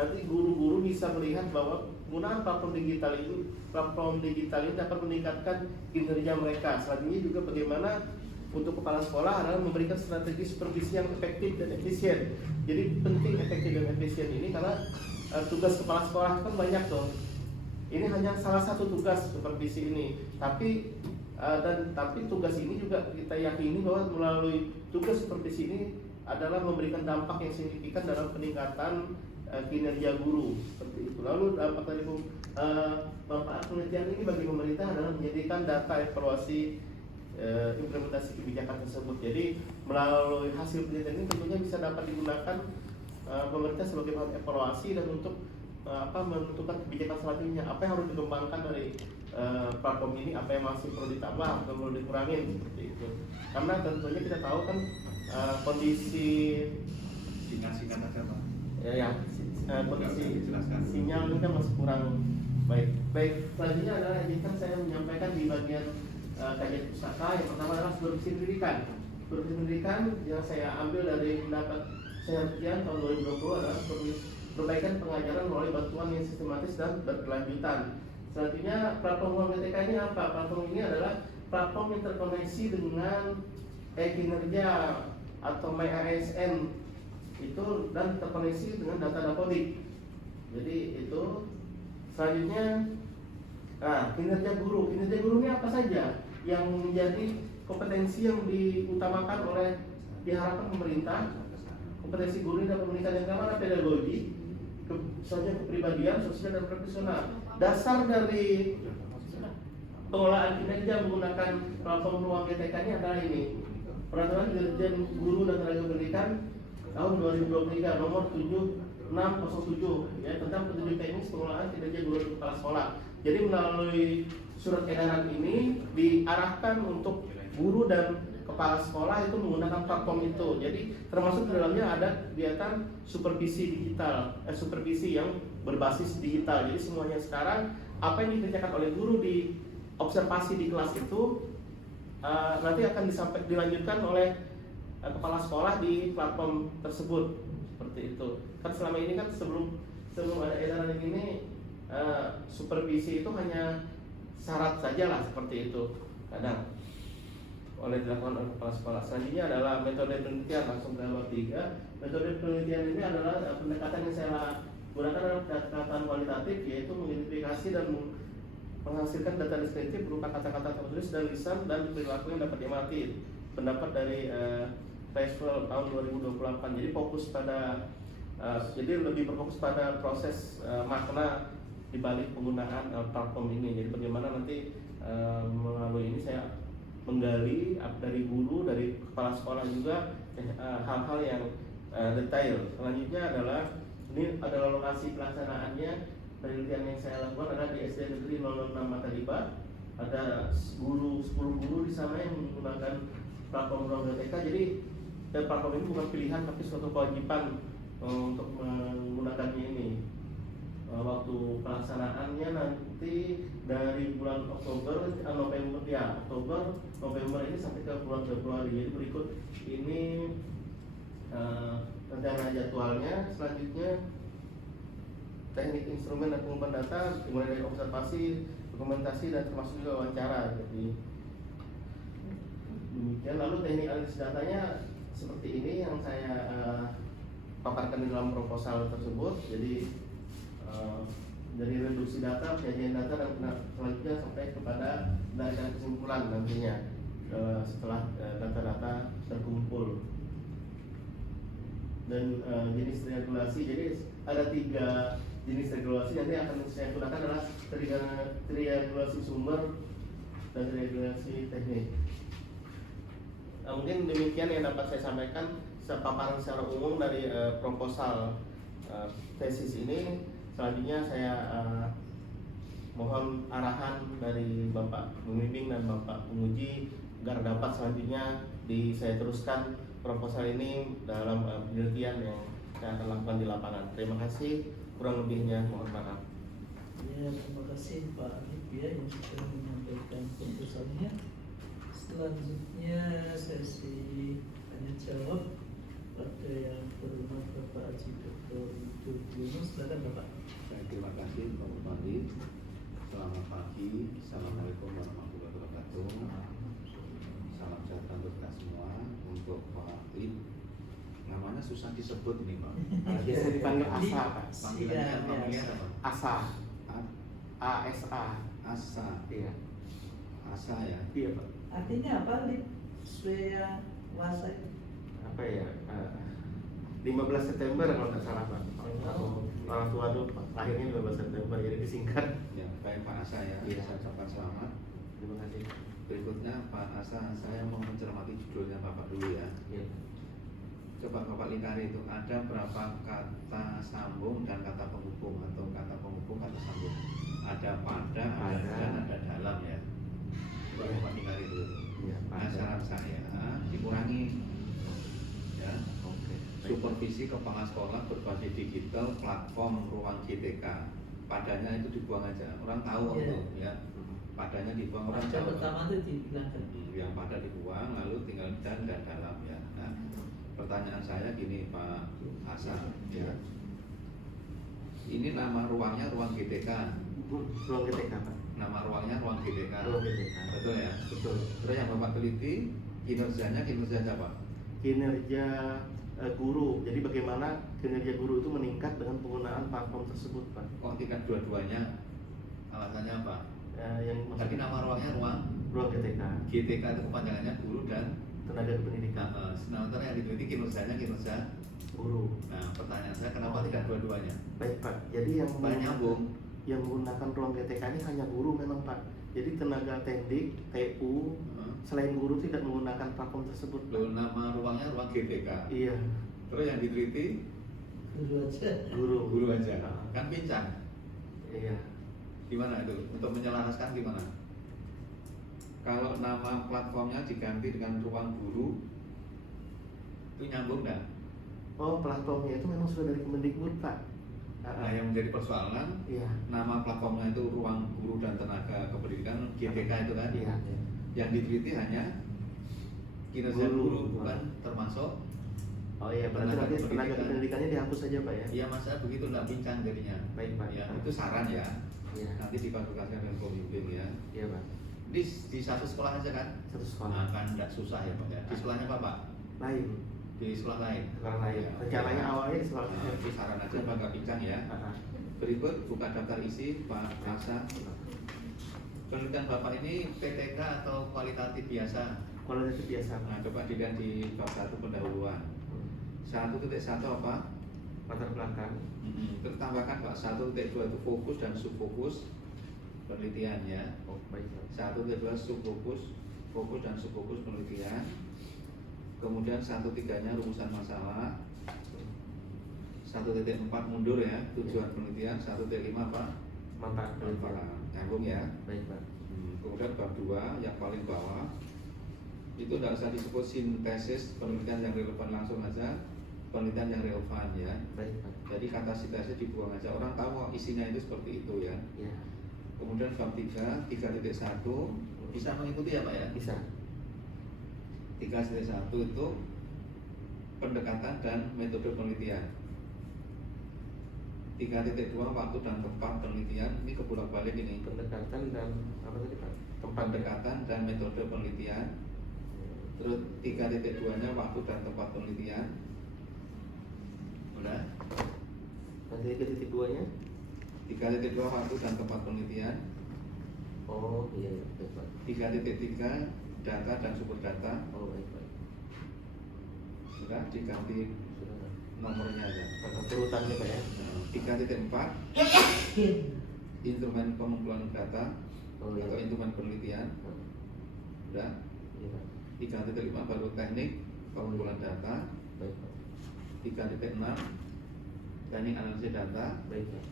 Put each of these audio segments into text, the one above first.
nanti guru-guru bisa melihat bahwa penggunaan platform digital ini dapat meningkatkan kinerja mereka. Selanjutnya juga bagaimana untuk kepala sekolah adalah memberikan strategi supervisi yang efektif dan efisien. Jadi penting efektif dan efisien ini karena tugas kepala sekolah kan banyak dong. Ini hanya salah satu tugas supervisi ini, tapi tugas ini juga kita yakini bahwa melalui tugas supervisi ini adalah memberikan dampak yang signifikan dalam peningkatan kinerja guru seperti itu. Lalu dampak dari manfaat penelitian ini bagi pemerintah adalah menjadikan data evaluasi implementasi kebijakan tersebut. Jadi melalui hasil penelitian ini tentunya bisa dapat digunakan pemerintah sebagai bahan evaluasi dan untuk menentukan kebijakan selanjutnya, apa yang harus dikembangkan dari platform ini, apa yang masih perlu ditambah atau perlu dikurangin seperti itu. Karena tentunya kita tahu kan kondisi kondisi sinyal ini kan masih kurang baik. Selanjutnya adalah izinkan saya menyampaikan di bagian kajian pustaka. Yang pertama adalah supervisi pendidikan. Supervisi pendidikan yang saya ambil dari pendapat saya tahun 2020 adalah perbaikan pengajaran melalui bantuan yang sistematis dan berkelanjutan. Selanjutnya platform ruang GTK ini apa? Platform ini adalah platform yang terkoneksi dengan kinerja atau MyASN itu dan terkoneksi dengan data Dapodik. Jadi itu selanjutnya kinerja guru. Kinerja guru ini apa saja yang menjadi kompetensi yang diutamakan oleh diharapkan pemerintah. Kompetensi guru ini dapat meningkatkan yang pertama pedagogi, selanjutnya kepribadian, sosial dan profesional. Dasar dari pengelolaan kinerja menggunakan platform ruang GTK ini adalah ini. Peraturan Dirjen Guru dan Tenaga Pendidikan tahun 2023 nomor 7607 ya, tentang petunjuk teknis pengelolaan kinerja guru dan kepala sekolah. Jadi melalui surat edaran ini diarahkan untuk guru dan kepala sekolah itu menggunakan platform itu. Jadi termasuk di dalamnya ada kegiatan supervisi digital, supervisi yang berbasis digital. Jadi semuanya sekarang apa yang dikerjakan oleh guru di observasi di kelas itu nanti akan dilanjutkan oleh kepala sekolah di platform tersebut seperti itu. Kan selama ini kan sebelum ada edaran ini supervisi itu hanya syarat saja lah seperti itu kadang dilakukan oleh kepala sekolah. Selanjutnya adalah metode penelitian, langsung ke bab 3. Metode penelitian ini adalah pendekatan yang saya gunakan adalah pendekatan kualitatif, yaitu mengidentifikasi dan menghasilkan data deskriptif berupa kata-kata tertulis dan lisan dan perilaku yang dapat diamati. Pendapat dari Rachel tahun 2028. Jadi fokus pada jadi lebih berfokus pada proses makna di balik penggunaan platform ini. Jadi bagaimana nanti melalui ini saya menggali dari guru, dari kepala sekolah juga hal-hal yang detail. Selanjutnya adalah ini adalah lokasi pelaksanaannya. Penelitian yang saya lakukan adalah di SD Negeri 006 Matariba. Ada 10 guru di sana yang menggunakan platform ruang GTK. Jadi platform ini bukan pilihan tapi suatu kewajiban untuk menggunakannya ini. Waktu pelaksanaannya nanti dari bulan Oktober November ini sampai ke bulan Februari. Jadi berikut ini rencana jadwalnya. Selanjutnya teknik instrumen dan pengumpulan data dimulai dari observasi, dokumentasi dan termasuk juga wawancara. Jadi demikian. Lalu teknik analisis datanya seperti ini yang saya paparkan di dalam proposal tersebut. Jadi dari reduksi data, penyajian data dan selanjutnya sampai kepada dari kesimpulan nantinya setelah data-data terkumpul. Dan jenis regulasi, jadi ada 3 jenis regulasi. Nanti akan saya gunakan adalah regulasi sumber dan regulasi teknik. Mungkin demikian yang dapat saya sampaikan paparan secara umum dari proposal tesis ini. Selanjutnya saya mohon arahan dari Bapak Pembimbing dan Bapak Penguji agar dapat selanjutnya saya teruskan proposal ini dalam penelitian yang saya akan lakukan di lapangan. Terima kasih, kurang lebihnya mohon maaf. Ya, terima kasih Pak Arif ya yang sudah menyampaikan proposalnya. Selanjutnya sesi tanya jawab kepada yang terhormat Bapak Haji Dr. Yunus, silakan Bapak. Baik, terima kasih Pak Bupati. Selamat pagi, Assalamualaikum warahmatullahi wabarakatuh. Salam sejahtera untuk kita semua. Untuk Pak Lid, namanya susah disebut nih Pak. Biasa dipanggil Asa, Pak. Panggilannya apa? Asa. A- ASA. Asa, Iya. Asa ya. Iya, Pak. Artinya apa, Lid? Swea Wasa itu? Apa ya? 15 September kalau nggak salah, Pak. Orang tua tuh lahirnya 15 September, jadi disingkat. Ya, baik Pak Asa ya. Iya. Saya ucapkan selamat. Terima kasih. Berikutnya Pak Asa, saya mau mencermati judulnya Bapak dulu ya. Iya. Coba Bapak lingkari itu ada berapa kata sambung dan kata penghubung atau kata penghubung kata sambung. Ada pada, ada dan ada dalam ya. Coba Iya. Bapak lingkari dulu. Iya, Nah, saran saya dikurangi ya. Oke. Supervisi kepala sekolah berbasis digital platform ruang GTK. Padanya itu dibuang aja. Orang tahu Iya. itu ya. Padanya dibuang orang Pada tahu. pertama itu dibilangkan. Yang pada dibuang lalu tinggal dan dalam ya. Nah, pertanyaan saya gini Pak Hasan ya. Ini nama ruangnya ruang GTK. Ruang GTK, Pak. Nama ruangnya ruang GTK. Ruang GTK. Betul ya? Betul. Terus yang Bapak teliti kinerjanya kinerja apa? Kinerja guru. Jadi bagaimana kinerja guru itu meningkat dengan penggunaan platform tersebut, Pak. Kok tingkat dua-duanya? Alasannya apa? Yang Tapi nama ruangnya ruang ruang GTK, GTK itu kepanjangannya guru dan tenaga kependidikan, sementara yang diteliti kinerjanya kinerja. guru. Nah, pertanyaan saya kenapa tidak dua-duanya? Baik, Pak. Jadi yang Banyak nyambung. yang menggunakan ruang GTK ini hanya guru memang, Pak. Jadi tenaga tendik, TU, selain guru tidak menggunakan platform tersebut, Pak. Lalu nama ruangnya ruang GTK. Iya, Terus yang diteliti Dulu aja. guru aja. Kan pincang. Iya. Gimana itu? Untuk menyelaraskan gimana? Kalau nama platformnya diganti dengan ruang guru, itu nyambung nggak? Oh, platformnya itu memang sudah dari Kemendikbud, Pak. Nah, yang menjadi persoalan, Iya. nama platformnya itu ruang guru dan tenaga kependidikan GTK itu kan? Iya. Yang diteliti hanya kinerja Guru. guru, bukan termasuk. Oh iya, berarti Tenaga nanti tenaga kependidikan. kependidikannya dihapus saja, Pak ya. Iya masa begitu nggak pincang jadinya. Baik, Pak. Ya, itu saran ya. Iya. Nanti dipadukan dengan pembimbing ya. Iya, Pak. Di satu sekolah aja kan? Satu Nah, sekolah. kan nggak susah ya Pak ya. Di sekolahnya apa Pak? Lain. Di sekolah lain. Sekolah lain. Ya, Rencananya ya. awalnya di sekolah Nah, lain. itu saran aja Pak, nggak pincang ya. Ah, Berikut buka daftar isi Pak Asa. Penelitian Bapak ini PTK atau kualitatif biasa? kualitatif biasa, Pak. Nah, coba dilihat di bab 1 pendahuluan. 1.1 apa? Latar belakang. Terus tambahkan Pak 1.2 itu fokus dan subfokus penelitian ya. Oh, baik, Pak. 1.2 subfokus, fokus dan subfokus penelitian. Kemudian 1.3-nya rumusan masalah. 1.4 mundur ya, tujuan penelitian. 1.5 apa? Manfaat penelitian. Manfaat. Nyambung ya. Baik, Pak. Kemudian bab 2 yang paling bawah itu tidak usah disebut sintesis penelitian yang relevan, langsung aja penelitian yang relevan ya. Baik, Pak. Jadi kata sintesis dibuang aja, orang tahu kok isinya itu seperti itu ya. Ya, Kemudian bab 3, 3.1 bisa mengikuti ya Pak ya. bisa. 3.1 itu pendekatan dan metode penelitian. 3.2 waktu dan tempat penelitian, ini kebulak-balik ini. Pendekatan dan apa tadi, Pak? Tempat Pendekatan dan metode penelitian. Terus 3.2-nya waktu dan tempat penelitian. Udah? Nanti ke titik 2-nya. 3.2 waktu dan tempat penelitian. Oh iya, iya, baik, Pak. 3.3 data dan sumber data. Oh baik, Pak. Sudah diganti Sudah, Pak. nomornya aja. Atau urutannya, Pak ya. 3.4 instrumen pengumpulan data Oh iya. atau instrumen penelitian. Udah. Iya, Pak. 3.5 baru teknik pengumpulan data. Baik, Pak. 3.6 teknik analisis data. Baik, Pak.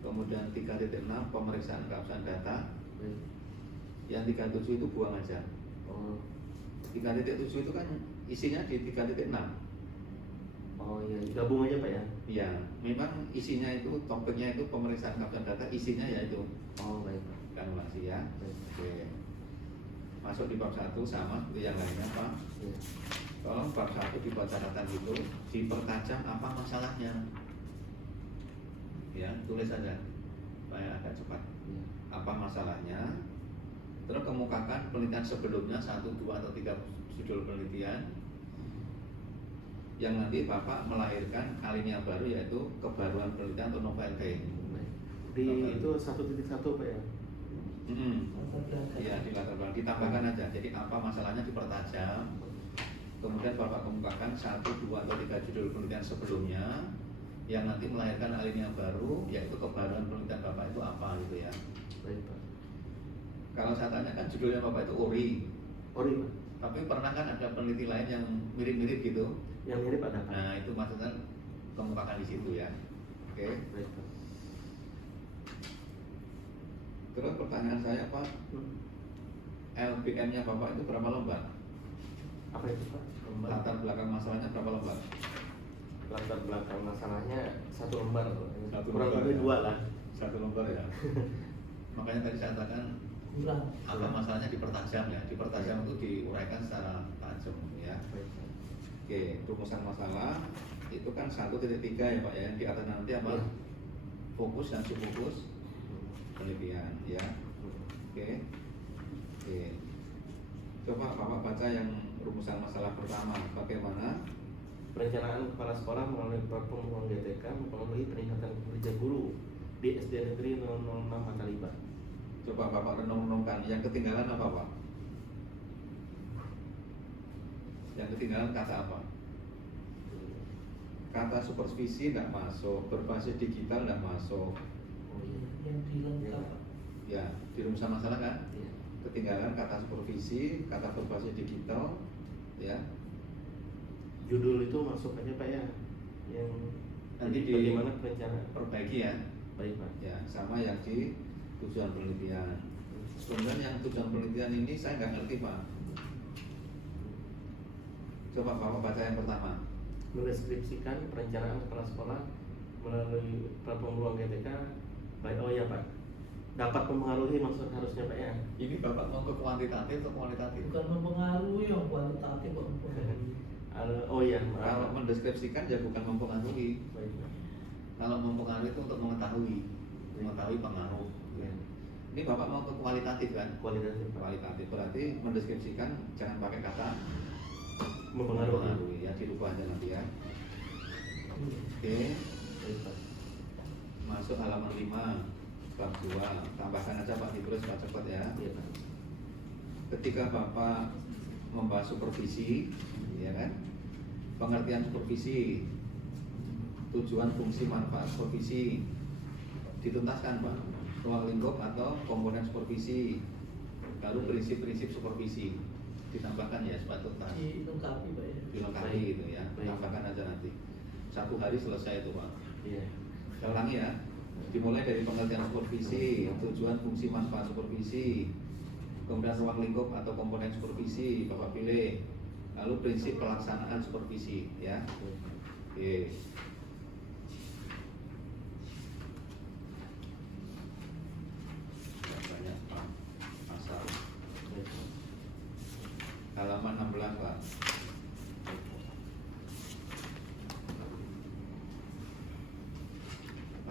Kemudian 3.6 pemeriksaan keabsahan data. Baik. Yang 3.7 itu buang aja. Oh. 3.7 itu kan isinya di 3.6. Oh iya, gabung aja, Pak ya. Iya, memang isinya itu topiknya itu pemeriksaan keabsahan data, isinya yaitu Oh baik, Pak. kalkulasi ya. Baik. Oke. Masuk di bab 1 sama seperti yang lainnya Pak. Iya. Tolong bab 1 dibuat catatan gitu, dipertajam apa masalahnya. Ya, tulis saja supaya agak cepat. Apa masalahnya? Terus kemukakan penelitian sebelumnya 1, 2 atau 3 judul penelitian yang nanti Bapak melahirkan alinea baru, yaitu kebaruan penelitian atau novel gain. Di itu 1.1 Pak ya. Iya, di latar belakang ditambahkan aja. Jadi apa masalahnya dipertajam. Kemudian Bapak kemukakan 1, 2 atau 3 judul penelitian sebelumnya yang nanti melahirkan alinea baru, yaitu kebaruan penelitian Bapak itu apa gitu ya. Baik Pak. Kalau saya tanya kan judulnya Bapak itu ori. Ori Pak. Tapi pernah kan ada peneliti lain yang mirip-mirip gitu. Yang mirip ada Pak. Nah, itu maksudnya kemukakan di situ ya. Oke. Baik Pak. Terus pertanyaan saya Pak, LBM-nya Bapak itu berapa lembar? Apa itu Pak? Latar belakang masalahnya berapa lembar? Latar belakang masalahnya 1 lembar Pak. Satu Kurang lembar, lebih ya. 2 lah. 1 lembar ya. Makanya tadi saya katakan kurang. apa masalahnya dipertajam ya. Dipertajam itu diuraikan secara tajam ya. Baik Pak. Oke, rumusan masalah itu kan 1.3 ya Pak ya. Yang di atas nanti apa? Ya. Fokus dan subfokus penelitian ya. Oke. Oke. Coba Bapak baca yang rumusan masalah pertama. Bagaimana? Perencanaan kepala sekolah melalui platform ruang GTK memenuhi peningkatan kinerja guru di SD Negeri 006 Mataliba. Coba Bapak renung-renungkan. Yang ketinggalan apa Pak? Yang ketinggalan kata apa? Kata supervisi tidak masuk, berbasis digital tidak masuk. Oh iya. Yang dilengkap. Ya, di rumusan masalah kan? Iya. Ketinggalan kata supervisi, kata berbasis digital, ya. Judul itu masuk aja Pak ya. Yang Nanti di bagaimana perencanaan. perbaiki ya. Baik Pak. Ya, sama yang di tujuan penelitian. Kemudian yang tujuan penelitian ini saya nggak ngerti Pak. Coba Bapak baca yang pertama. Mendeskripsikan perencanaan kepala sekolah melalui platform ruang GTK. Baik, oh ya Pak. Dapat mempengaruhi maksud harusnya Pak ya. Ini Bapak mau ke kuantitatif atau kualitatif? Bukan mempengaruhi yang kualitatif, mempengaruhi. Oh iya, Kalau mendeskripsikan ya bukan mempengaruhi. Baik Pak. Kalau mempengaruhi itu untuk mengetahui pengaruh. Ya. Ini Bapak mau ke kualitatif kan? Kualitatif Pak. Kualitatif berarti mendeskripsikan jangan pakai kata Mempengaruhi. ya, dirubah aja nanti ya. Oke, Baik Pak. masuk halaman 5 bab 2. Tambahkan aja Pak, ditulis Pak cepat ya. Iya Pak. Ketika Bapak membahas supervisi, ya kan? Pengertian supervisi, tujuan, fungsi, manfaat supervisi dituntaskan Pak. Ruang lingkup atau komponen supervisi, lalu prinsip-prinsip supervisi ditambahkan ya supaya tuntas. Dilengkapi Pak ya. Dilengkapi gitu ya. Baik. Tambahkan aja nanti. 1 hari selesai itu Pak. Iya. Saya ulangi ya. Dimulai dari pengertian supervisi, tujuan, fungsi, manfaat supervisi, kemudian ruang lingkup atau komponen supervisi Bapak pilih, lalu prinsip pelaksanaan supervisi ya. Oke. Banyak Pak pasal. Baik, Pak. Halaman 16 Pak.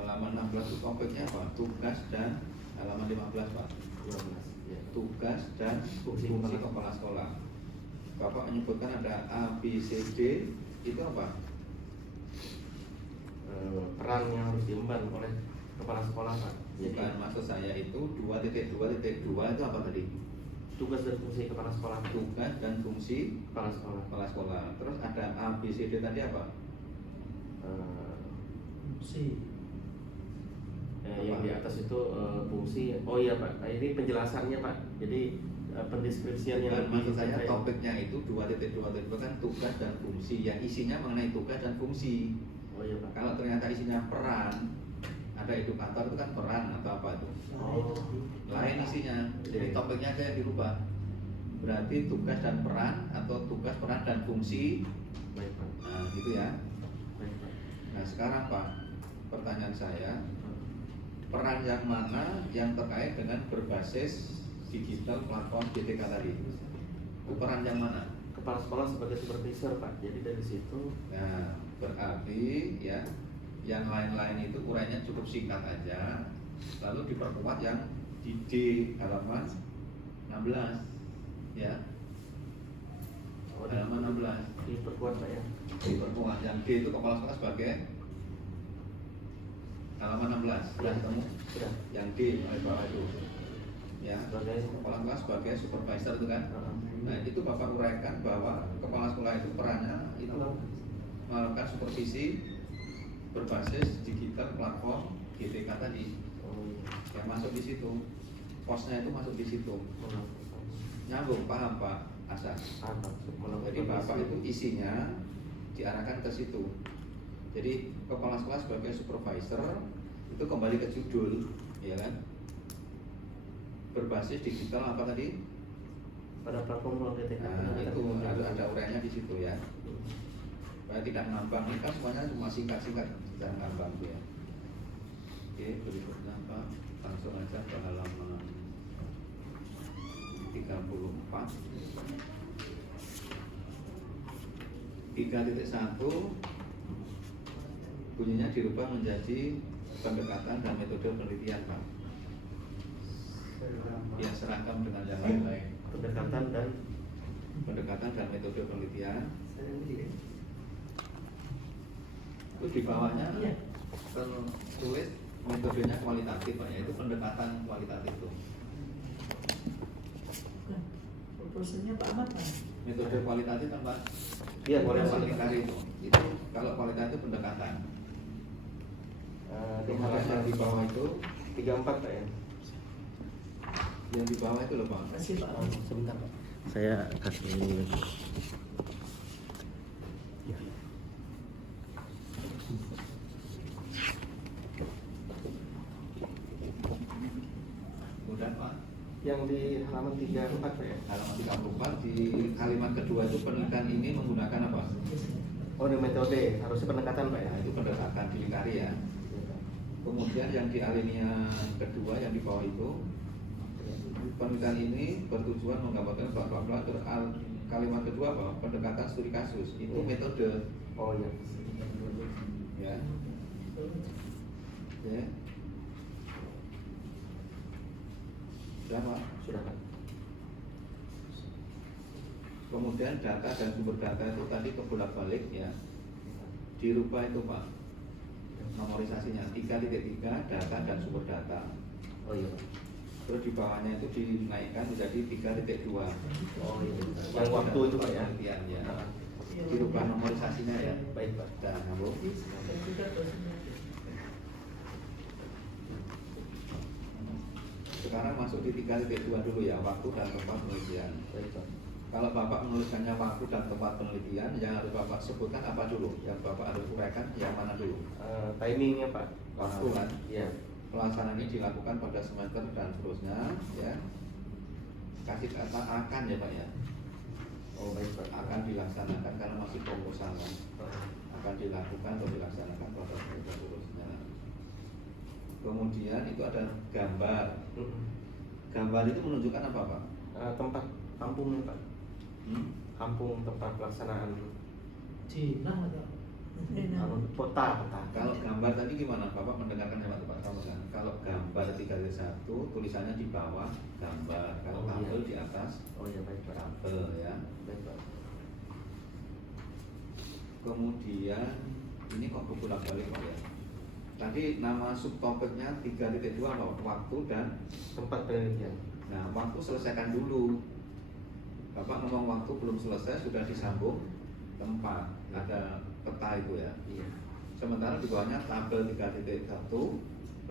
Halaman 16 itu topiknya apa? Tugas dan halaman 15 Pak. 12. Ya. Tugas dan Fungsi fungsi kepala kepala sekolah. Bapak menyebutkan ada A, B, C, D. Itu apa? Peran yang harus diemban oleh kepala sekolah Pak. Bukan, maksud saya itu 2.2.2 itu apa tadi? Tugas dan fungsi kepala sekolah. Tugas dan fungsi Kepala sekolah. kepala sekolah. Terus ada A, B, C, D tadi apa? Si Yang di atas itu fungsi. Oh iya Pak. Nah, ini penjelasannya Pak. Jadi pendeskripsiannya Dan lebih maksud saya detail. topiknya itu 2.2.2 kan tugas dan fungsi. Yang isinya mengenai tugas dan fungsi. Oh iya Pak. Kalau ternyata isinya peran, ada edukator itu kan peran atau apa itu? Oh. Lain isinya. Jadi topiknya aja yang dirubah. Berarti tugas dan peran atau tugas, peran dan fungsi. Baik Pak. Nah, gitu ya. Baik Pak. Nah, sekarang Pak, pertanyaan saya, peran yang mana yang terkait dengan berbasis digital platform GTK tadi? Itu peran yang mana? kepala sekolah sebagai supervisor Pak. Jadi dari situ Nah, berarti ya yang lain-lain itu urainya cukup singkat aja, lalu diperkuat yang di D halaman 16 ya, halaman 16 diperkuat Pak ya. diperkuat yang D itu kepala sekolah sebagai halaman 16 sudah ketemu Sudah. yang D mulai bawah itu ya, Sebagai kepala sekolah sebagai supervisor itu kan. Nah itu Bapak uraikan bahwa kepala sekolah itu perannya itu melakukan supervisi berbasis digital platform GTK tadi yang masuk di situ, posnya itu masuk di situ. Nyambung, paham Pak Asas? Jadi Bapak itu isinya diarahkan ke situ. Jadi kepala sekolah sebagai supervisor itu kembali ke judul, ya kan? Berbasis digital apa tadi? pada platform ruang GTK. Nah, itu ada uraiannya di situ ya. Supaya tidak ngambang, ini kan semuanya cuma singkat-singkat, jangan ngambang ya. Oke, berikutnya Pak, langsung aja ke halaman 34. 3.1 bunyinya dirubah menjadi pendekatan dan metode penelitian Pak. Ya seragam dengan yang lain-lain. Pendekatan dan metode penelitian. Terus di bawahnya tertulis metodenya kualitatif Pak, yaitu pendekatan kualitatif itu. Proposalnya Pak Ahmad kan? Metode kualitatif kan Pak? Iya, kualitatif itu. Itu kalau kualitatif pendekatan. di Kemudian yang di bawah itu 34 Pak ya. yang di bawah itu loh Pak. Masih Pak. Sebentar Pak. Saya kasih ya. Udah Pak. Yang di halaman 34 Pak ya. Halaman 34 di kalimat kedua itu penelitian ini menggunakan apa? Oh, di metode harusnya pendekatan Pak ya. Nah, itu pendekatan dilingkari ya. Kemudian yang di alinea kedua yang di bawah itu penelitian ini bertujuan menggambarkan bla kalimat kedua apa? Pendekatan studi kasus. Itu metode. Oh iya. Ya. Ya. Sudah Pak? Sudah Pak. Kemudian data dan sumber data itu tadi kebolak-balik ya. Dirubah itu Pak. Memorisasinya 3.3 data dan sumber data. Oh iya Pak. Terus di bawahnya itu dinaikkan menjadi 3.2. Oh iya. Yang waktu itu Pak ya. Penelitian ya. Dirubah memorisasinya ya. Baik Pak. Dan nyambung. Sekarang masuk di 3.2 dulu ya, waktu dan tempat penelitian. Baik Pak. Kalau Bapak menuliskannya waktu dan tempat penelitian, yang harus Bapak sebutkan apa dulu? Yang Bapak harus uraikan yang mana dulu? Timingnya Pak. Waktu kan? Iya. Pelaksanaan ini dilakukan pada semester dan seterusnya ya. Kasih kata akan ya Pak ya. Oh baik Pak. Akan dilaksanakan karena masih proposal kan. Akan dilakukan atau dilaksanakan pada semester dan seterusnya. Kemudian itu ada gambar. Gambar itu menunjukkan apa Pak? Tempat kampungnya Pak. Kampung tempat pelaksanaan Cina atau? kota. Kalau gambar tadi gimana? Bapak mendengarkan sama Pak kamu kan? Kalau gambar 3.1 tulisannya di bawah gambar, kalau Oh, iya. tabel di atas Oh iya baik Pak. tabel ya. Baik Pak. Kemudian ini kok bolak-balik Pak ya? Tadi nama subtopiknya 3.2 apa? Waktu dan Tempat penelitian. nah waktu selesaikan dulu. Bapak ngomong waktu belum selesai sudah disambung tempat, ada peta itu ya. Iya. Sementara di bawahnya tabel 3.1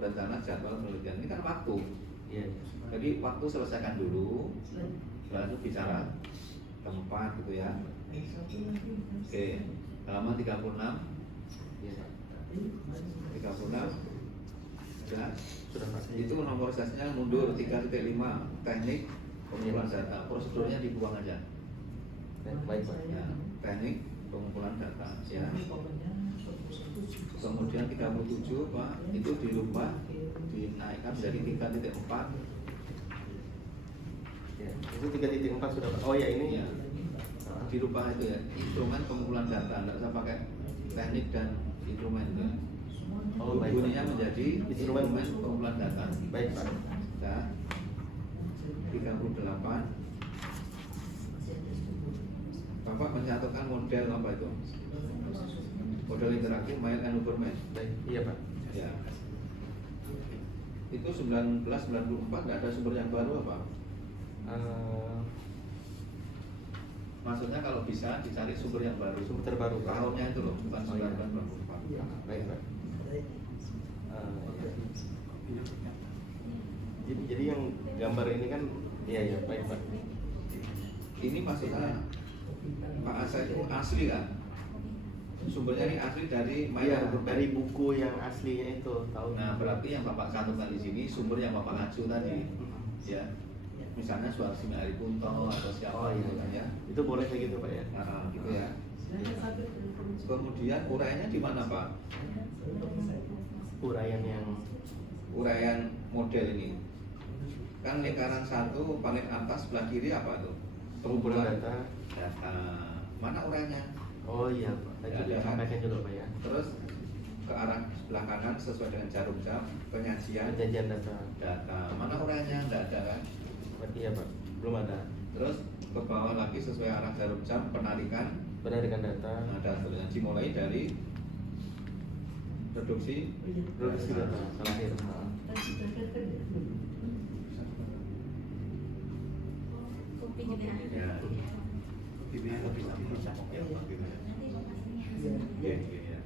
rencana jadwal penelitian ini kan waktu. Iya. Jadi waktu selesaikan dulu, setelah itu bicara tempat gitu ya. Oke, halaman 36. Iya Pak. 36 sudah. Sudah Pak. Itu memorisasinya mundur 3.5 teknik pengumpulan data. Prosedurnya dibuang aja. Baik Pak. Ya, teknik pengumpulan data ya. Kemudian 37 Pak itu dirubah dinaikkan menjadi 3.4. Ya. Itu 3.4 sudah Pak. Oh ya ini. Ya. dirubah itu ya, instrumen pengumpulan data, nggak usah pakai teknik dan instrumen ya. Oh, baik, Bunyinya Pak. menjadi Instrumen. instrumen pengumpulan data. Baik, Pak. Ya. 38. Bapak mencatatkan model apa itu? Model interaktif Mail and Uberman. Baik, iya, Pak. Ya. Itu 1994 nggak ada sumber yang baru apa? Maksudnya kalau bisa dicari sumber yang baru. Sumber terbaru, Pak. Tahunnya itu loh, bukan Oh, iya. 1994. Baik, Pak. Jadi yang gambar ini kan, iya, baik, Pak. Ini maksudnya Pak Asa itu asli kan? Sumbernya ini asli dari Mail Iya, and Uberman. dari buku yang aslinya itu tahun. Nah, berarti yang Bapak cantumkan di sini sumber yang Bapak ngacu tadi, ya. Misalnya Suharsimi Aripunto atau siapa Oh, iya. gitu kan ya. Itu boleh kayak gitu, Pak ya. Nah, gitu ya. Kemudian uraiannya di mana Pak? Uraian yang Uraian model ini. Kan lingkaran 1 paling atas sebelah kiri apa tuh? pengumpulan data. Data. Mana uraiannya? Oh iya, Pak. Tadi Ya, sudah ada. sampaikan juga, Pak ya. Terus ke arah sebelah kanan sesuai dengan jarum jam penyajian Perjanjian data. data. Mana uraiannya? Nggak ada kan? Iya, Pak. Belum ada. Terus ke bawah lagi sesuai arah jarum jam penarikan. Penarikan data. Nah, dan seterusnya dimulai dari produksi Produksi data. Terakhir. ya. Ini lebih bisa ya, Pak, gitu ya. Iya, iya, iya.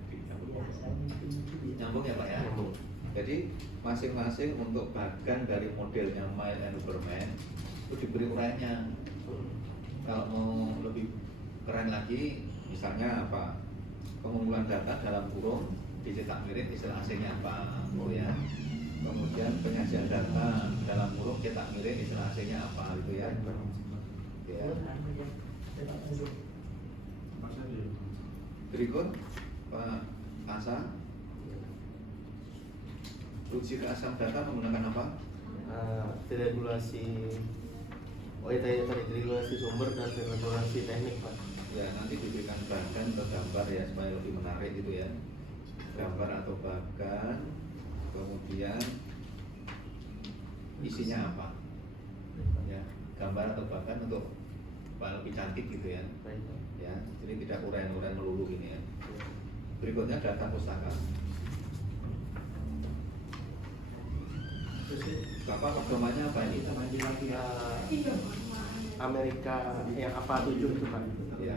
Nyambung ya Pak ya? Nyambung. Jadi masing-masing untuk bagian dari modelnya Mail and Uberman itu diberi uraiannya. Kalau mau lebih keren lagi, misalnya apa? Pengumpulan data dalam kurung dicetak miring istilah aslinya apa? Oh ya. Kemudian penyajian data dalam kurung cetak miring istilah aslinya apa gitu ya. Ya. Berikut Pak Asa, uji keasam data menggunakan apa? Regulasi. Oh iya, tadi regulasi sumber dan regulasi teknik, Pak. Ya nanti diberikan bagan atau gambar ya supaya lebih menarik gitu ya. Gambar atau bagan, kemudian isinya apa? Ya, gambar atau bagan untuk supaya lebih cantik gitu ya. Baik, Pak. Ya, jadi tidak uraian-uraian melulu ini ya. Berikutnya data pustaka. Bapak pedomannya apa ini? Amerika yang apa 7 itu, Pak. Ya.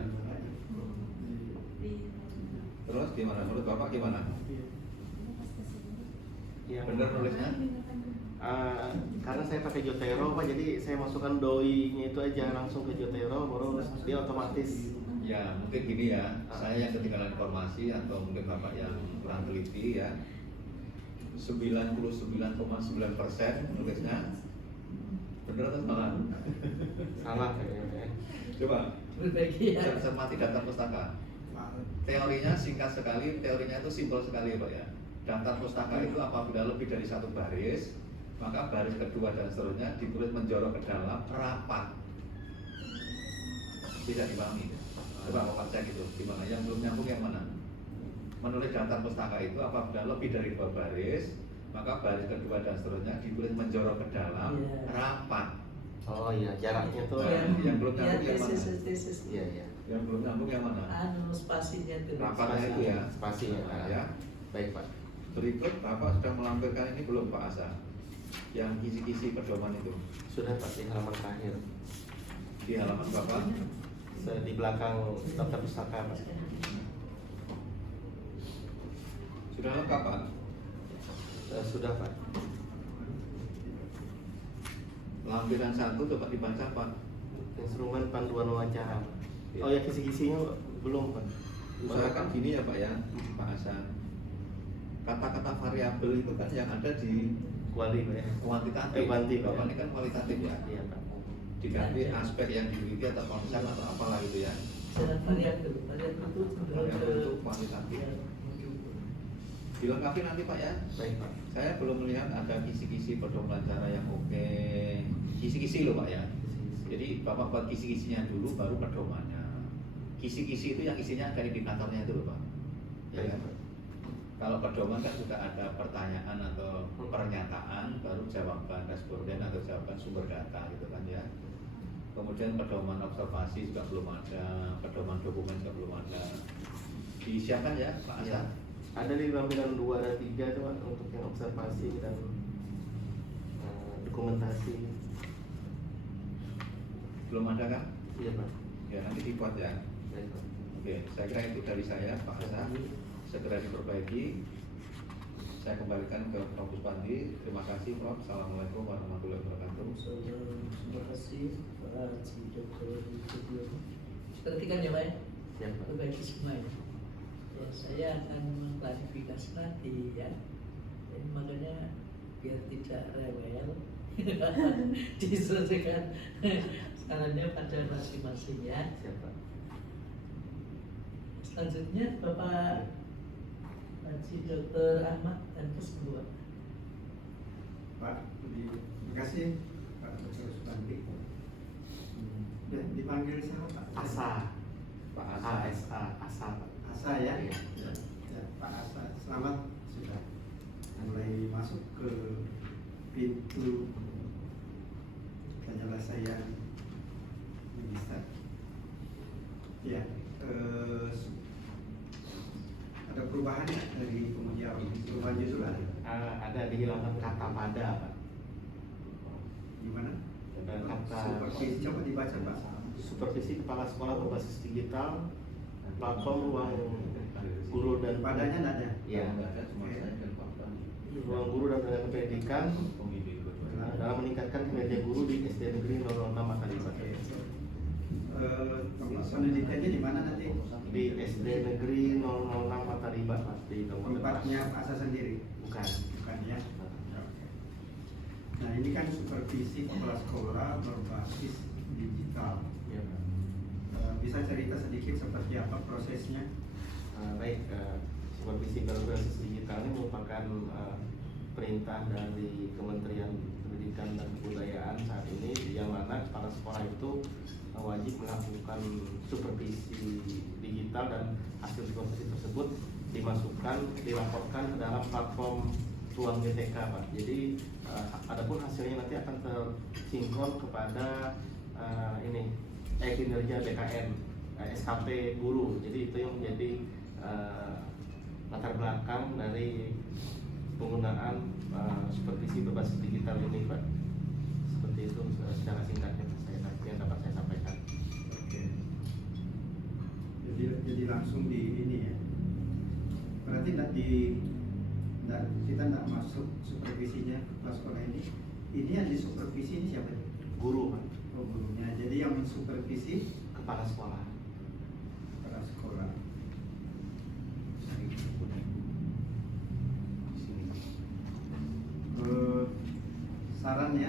Terus gimana? Menurut Bapak gimana? Yang Benar nulisnya? Karena saya pakai Jotero, Pak, jadi saya masukkan doi-nya itu aja langsung ke Jotero, baru dia otomatis. Ya, mungkin gini ya, saya yang ketinggalan informasi atau mungkin Bapak yang kurang teliti ya. 99,9% nulisnya benar atau salah? Salah kayaknya. Coba Berbagi ya. cermati daftar pustaka. Teorinya singkat sekali, teorinya itu simpel sekali Pak ya. Daftar pustaka itu apabila lebih dari satu baris, maka baris kedua dan seterusnya ditulis menjorok ke dalam rapat. Tidak dipahami. Coba Bapak cek itu gimana? Yang belum nyambung yang mana? Menulis daftar pustaka itu apabila lebih dari 2 baris, maka baris kedua dan seterusnya ditulis menjorok ke dalam Iya. rapat. Oh iya, jaraknya tuh. Yang belum nyambung yang mana? tesis. Iya, iya. Yang belum nyambung yang mana? Anu spasinya tuh. Rapatnya itu ya. Spasinya. Nah, ya. Baik, Pak. Berikut Bapak sudah melampirkan ini belum Pak Asa? Yang kisi-kisi pedoman itu Sudah, Pak, di halaman terakhir. di halaman Bapak. Di belakang daftar pustaka, Pak. Sudah lengkap Pak? Sudah, Pak. Lampiran 1 coba dibaca Pak. Instrumen panduan wawancara. Iya. Oh ya, kisi-kisinya belum, Pak. Usahakan gini ya Pak ya, Pak Asa. Kata-kata variabel itu kan yang ada di Kuali, Pak ya. kuantitatif. Kuanti, Pak. Bapak ini kan kualitatif ya. Iya, Pak. Diganti aspek yang dimiliki atau konsep atau apalah gitu ya. Secara variabel itu cenderung Variabel ke itu kuantitatif. ya, Dilengkapi nanti Pak ya. Baik, Pak. Saya belum melihat ada kisi-kisi pedoman cara yang oke. Kisi-kisi loh Pak ya. Jadi Bapak buat kisi-kisinya dulu baru pedomannya. kisi-kisi itu yang isinya ada indikatornya itu loh Pak. Ya kan? Kalau pedoman kan sudah ada pertanyaan atau pernyataan, baru jawaban responden atau jawaban sumber data gitu kan ya. Kemudian pedoman observasi juga belum ada, pedoman dokumen juga belum ada. Disiapkan ya Pak Asa? Ya. Ada di lampiran 2 dan 3 itu Pak, untuk yang observasi dan dokumentasi. Belum ada kan? Iya Pak. Ya nanti dibuat ya. Baik, Pak. Oke, saya kira itu dari saya Pak Asa. Segera diperbaiki. Saya kembalikan ke Prof. Puspandi. Terima kasih Prof. Assalamualaikum warahmatullahi wabarakatuh. Terima kasih Pak Haji Dr. Yudhoyono. Perhatikan ya Pak ya. Siap Pak. Perbaiki semua ya. Ya, saya akan mengklarifikasi nanti ya. Jadi makanya biar tidak rewel diselesaikan sarannya pada masing-masing ya. Siap Pak. Selanjutnya Bapak Haji Dr. Ahmad dan kedua. Pak, terima kasih Pak Dr. Supandi. Ya, dipanggil siapa Pak? Asa. Pak Asa. Asa Pak. Asa ya? Iya. Ya, Pak Asa, selamat sudah mulai masuk ke pintu penyelesaian magister. Ya, ada perubahan ya dari kemudian perubahan judul ada? Ada dihilangkan kata pada Pak. Gimana? Ada kata Supervisi, coba dibaca Pak. supervisi kepala sekolah berbasis digital, platform ruang guru dan Padanya nggak ada? Iya. Nggak ada, cuma saya dan Pak Bani. ruang guru dan tenaga pendidikan dalam meningkatkan kinerja guru di SD Negeri 006 Matalibat. Pendidikannya di mana nanti? Di SD Negeri 006 Matalibat Pak, di nomor Tempatnya Pak Asa sendiri? bukan. Bukan ya? Nah ini kan supervisi kepala sekolah berbasis digital. Ya, Pak. Bisa cerita sedikit seperti apa prosesnya? Baik, supervisi berbasis digital ini merupakan perintah dari Kementerian Pendidikan dan Kebudayaan saat ini, yang mana kepala sekolah itu wajib melakukan supervisi digital dan hasil supervisi tersebut dilaporkan ke dalam platform Ruang GTK Pak. Jadi adapun hasilnya nanti akan tersinkron kepada kinerja BKN, SKP guru. Jadi itu yang menjadi latar belakang dari penggunaan supervisi berbasis digital ini Pak. Seperti itu secara singkatnya yang dapat saya sampaikan. Oke. Jadi langsung di ini ya. Berarti kita tidak masuk supervisinya kepala sekolah ini. Ini yang disupervisi ini siapa? Guru Pak, Oh, gurunya. Jadi yang mensupervisi kepala sekolah. kepala sekolah.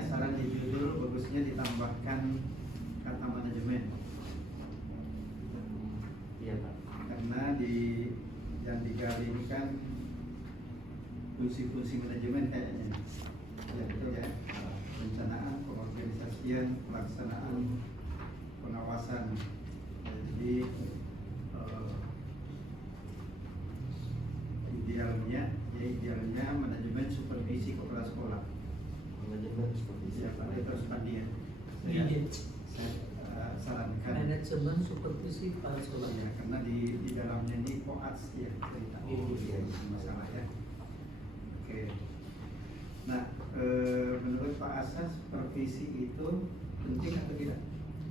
Saran di judul bagusnya ditambahkan kata manajemen. Iya Pak. Karena yang digali ini kan fungsi-fungsi manajemen kayaknya. Ya betul ya. Perencanaan, pengorganisasian, pelaksanaan, pengawasan. Jadi idealnya manajemen supervisi kepala sekolah. Manajemen supervisi. Ya, Pak Dr. Supandi ya. Saya sarankan. Manajemen supervisi kepala sekolah. Ya, karena di dalamnya ini koats ya cerita Iya. masalah ya. Oke. Nah, menurut Pak Asa supervisi itu penting atau tidak?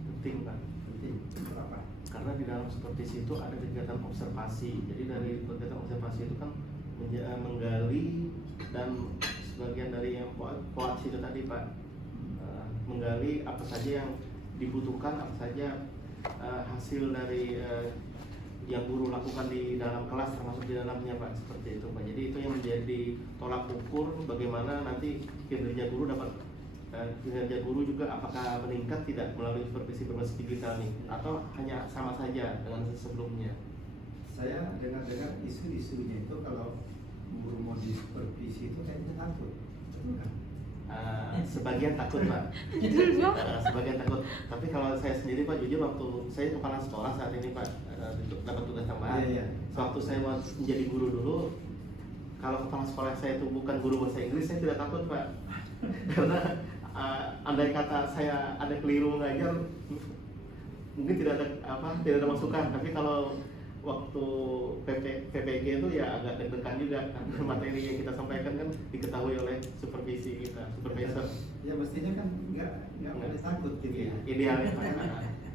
Penting Pak. Penting. Kenapa? Karena di dalam supervisi itu ada kegiatan observasi. Jadi dari kegiatan observasi itu kan menggali dan sebagian dari yang koats itu tadi Pak, menggali apa saja yang dibutuhkan, apa saja hasil dari yang guru lakukan di dalam kelas, termasuk di dalamnya Pak, seperti itu Pak. Jadi itu yang menjadi tolak ukur bagaimana nanti kinerja guru kinerja guru juga apakah meningkat tidak melalui supervisi berbasis digital nih, atau hanya sama saja dengan sebelumnya. Saya dengar-dengar isu-isunya itu kalau guru mau disupervisi itu kayaknya takut, betul kan? Sebagian takut Pak. Sebagian takut. Tapi kalau saya sendiri Pak, jujur waktu saya kepala sekolah saat ini Pak, dapat tugas tambahan. Iya, iya. Waktu saya mau menjadi guru dulu, kalau kepala sekolah saya itu bukan guru bahasa Inggris, saya tidak takut Pak. Karena andai kata saya ada keliru mengajar, mungkin tidak ada masukan. Tapi kalau waktu PPG itu ya agak deg-degan juga karena materi yang kita sampaikan kan diketahui oleh supervisi kita, supervisor. Ya mestinya kan nggak boleh takut gitu ya. Idealnya Pak.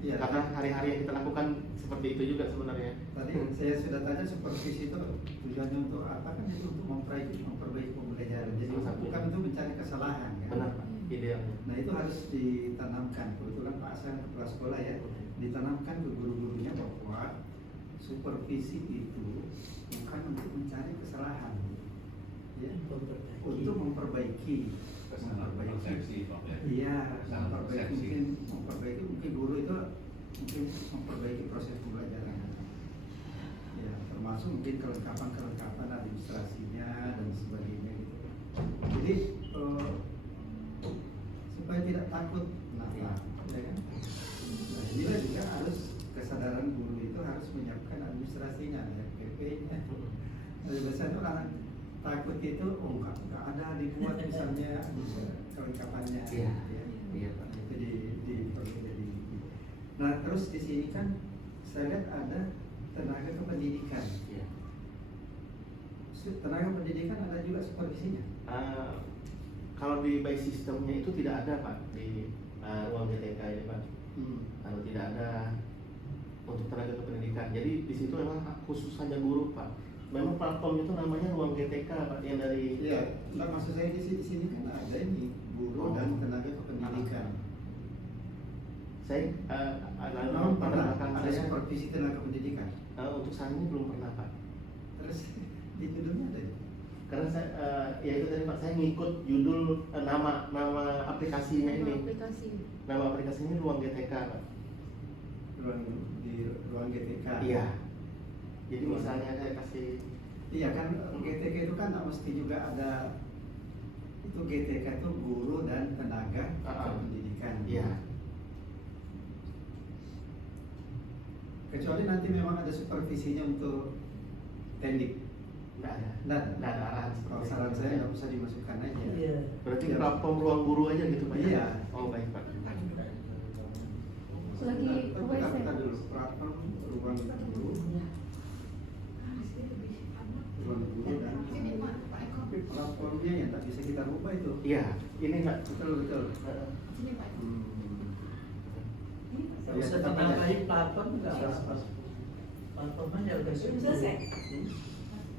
Iya. Karena hari-hari yang kita lakukan seperti itu juga sebenarnya. Tadi saya sudah tanya supervisi itu tujuannya untuk apa, kan itu untuk memperbaiki pembelajaran. Jadi Salah satunya. bukan untuk mencari kesalahan kan. Benar Pak, idealnya. Nah itu harus ditanamkan. Kebetulan Pak Hasan kepala sekolah ya, ditanamkan ke guru-gurunya bahwa supervisi itu bukan untuk mencari kesalahan, ya, untuk memperbaiki. persepsi Pak ya. Iya, Salah persepsi. mungkin guru itu mungkin memperbaiki proses pembelajaran. Ya, termasuk mungkin kelengkapan administrasinya dan sebagainya gitu. Jadi supaya tidak takut, ya kan? Nah, inilah juga harus kesadaran guru itu harus menyiapkan administrasinya, ya, PP-nya. Nah, biasanya orang takut itu, oh nggak ada dibuat misalnya kelengkapannya. Iya. Ya. Iya Pak. Itu perlu jadi. Nah terus di sini kan saya lihat ada tenaga kependidikan. Iya. Tenaga pendidikan ada juga supervisinya. Kalau di by sistemnya itu tidak ada Pak di ruang GTK ini Pak. Kalau tidak ada untuk tenaga kependidikan. Jadi di situ memang khusus saja guru Pak. Memang platform itu namanya ruang GTK Pak, yang dari. Iya. Nah maksud saya di sini kan ada ini guru dan tenaga kependidikan. Saya Memang pernah belakang ada saya supervisi tenaga pendidikan. untuk saat ini belum pernah Pak. Terus di judulnya ada ya? Karena saya ya itu tadi Pak, saya ngikut judul nama aplikasinya ini. Nama aplikasinya ruang GTK Pak. Di ruang GTK. Iya. Jadi misalnya saya kasih. Iya kan GTK itu kan mesti juga ada itu GTK itu guru dan tenaga pendidikan. Iya. Kecuali nanti memang ada supervisinya untuk tendik. Nggak ada. Nggak ada arahan. Kalau saran saya nggak usah dimasukkan aja. Iya. Berarti Iya. platform ruang guru aja gitu Pak? Iya. Oh baik Pak. Lagi Kita dulu platform ruang guru. Ruang guru dan platformnya yang tak bisa kita rubah itu. Iya. Ini Pak. Betul. Kalau saya tambahin platform nggak apa-apa. Platformnya udah cukup.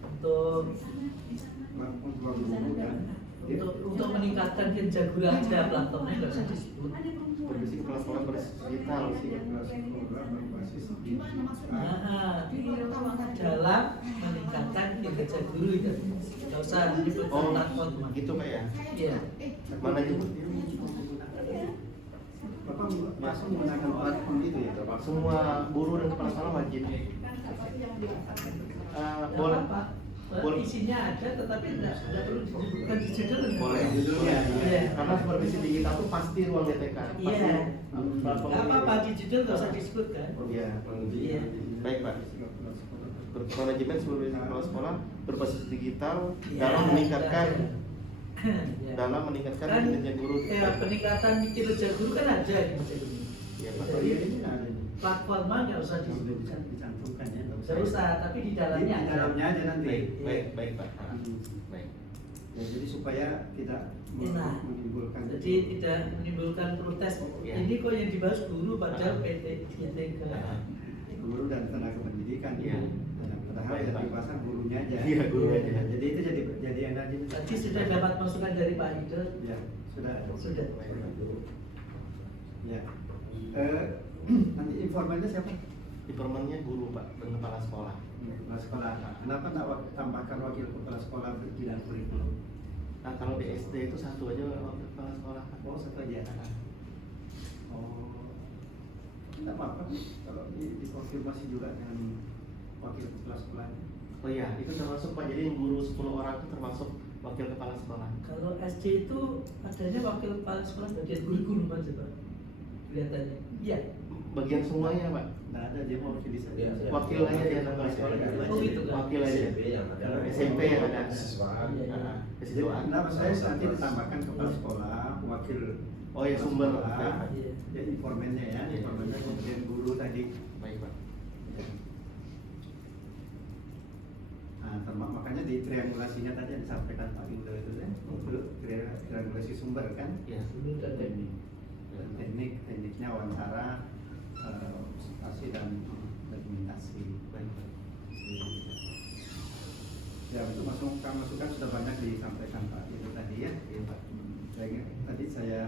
Untuk Platform ruang guru dan untuk meningkatkan kinerja guru aja platformnya nggak usah disebut. Berisi kepala sekolah digital sih. berbasis digital. Nah, dalam meningkatkan kinerja guru itu nggak usah disebut Oh platform. gitu Pak ya. Iya. Mana juga? Bapak langsung menggunakan platform itu ya? Semua guru dan kepala sekolah wajib. Boleh Pak. Boleh. Isinya ada, tetapi tidak perlu disebutkan di judul. Boleh. Judulnya. Iya. Karena supervisi digital itu pasti ruang GTK. Pasti Iya. platform Nggak ini. apa-apa di judul nggak usah disebut kan. Iya. Iya. Baik Pak. Manajemen supervisi kepala sekolah berbasis digital Iya, dalam meningkatkan Iya. dalam meningkatkan Kan, kinerja guru. ya, peningkatan kinerja guru kan ada di judul ini. Iya Pak. Jadi Ini ada nih. platformnya nggak usah disebutkan. Dicantumkan ya? Nggak usah, tapi di Di dalamnya ada. dalamnya aja nanti. Baik Pak. Baik. Ya, jadi supaya tidak Enak. menimbulkan. Jadi tidak menimbulkan protes. Iya. Ini kok yang dibahas guru padahal PT GTK. Guru dan tenaga pendidikan. Iya. Dan padahal Baik, yang Pak. dipasang gurunya aja. Iya, guru aja. Jadi itu jadi yang tadi. Tadi sudah dapat masukan dari Pak Idul. Ya, sudah. Sudah. Ya. Nanti informannya siapa? Informannya guru Pak dan kepala sekolah. Kepala sekolah. Kenapa tidak tambahkan wakil kepala sekolah bidang kurikulum? Nah kalau di SD itu satu aja wakil kepala sekolah Pak. Oh, satu aja. Oh, tidak apa-apa kalau dikonfirmasi juga dengan wakil kepala sekolah. Oh iya, itu termasuk Pak. Jadi yang guru 10 orang itu termasuk wakil kepala sekolah. Kalau SC itu adanya wakil kepala sekolah bagian kurikulum aja Pak. Kelihatannya. Iya. Bagian semuanya Pak. Nggak ada dia mau pilih saja. Iya, iya. Wakil aja dia namanya. Oh, gitu kan? Wakil aja. SMP yang ada. SMP yang ada. Kesiswaan. Iya, iya. Kesiswaan. Nah, maksud saya nanti ditambahkan kepala sekolah, wakil Oh ya, sumber. sekolah, Iya. ya informannya ya, Iya. informannya kemudian guru tadi. Baik Pak. Nah, makanya di triangulasinya tadi yang disampaikan Pak Yudo itu kan, triangulasi sumber kan, Ya. Sebelum ke teknik. tekniknya wawancara, observasi dan dokumentasi. Baik Pak. Ya, itu masukan sudah banyak disampaikan Pak Yudo tadi ya. Iya Pak. Tadi saya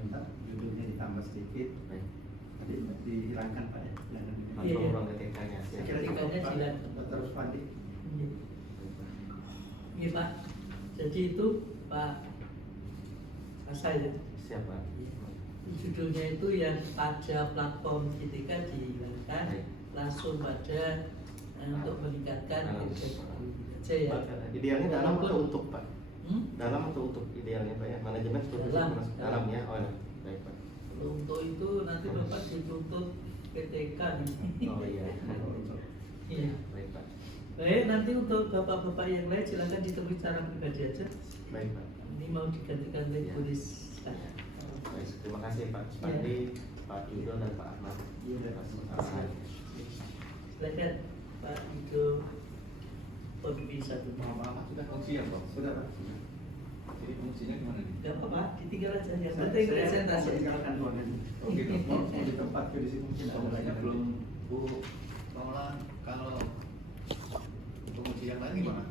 minta judulnya ditambah sedikit. Baik. Tadi dihilangkan Pak ya. Iya. Masuk ruang DTK-nya. Saya kira DTK-nya cukup Pak. silakan. Dr. Ruswandi. Iya Pak. Jadi itu Pak Asal ya. Siapa? Judulnya itu yang pada platform GTK dihilangkan, Baik. langsung pada untuk meningkatkan Dalam. aja ya. Idealnya dalam atau untuk Pak? Hmm? Dalam atau untuk idealnya Pak ya? Manajemen seperti Dalam. itu dalam ya? Oh ya. Baik Pak. Untuk itu nanti Bapak dituntut PTK nih. Oh iya. Iya. Baik Pak. Baik, nanti untuk bapak-bapak yang lain silakan ditemui secara pribadi aja. Baik Pak. Ini mau digantikan oleh Iya. tulis. Baik, terima kasih Pak Spandi, Pak Yudo dan Pak Ahmad. Iya. Atas Silakan Pak Ido Pembi satu. Maaf, sudah kunci ya Pak? Sudah Pak. Jadi fungsinya gimana nih? Gak apa-apa, ditinggal aja. Yang Saya penting presentasi. tinggalkan ruangan. Oh, gitu. Mau di tempat ke di situ mungkin Pengumumannya belum Bu Paula, kalau pengunci yang lain gimana?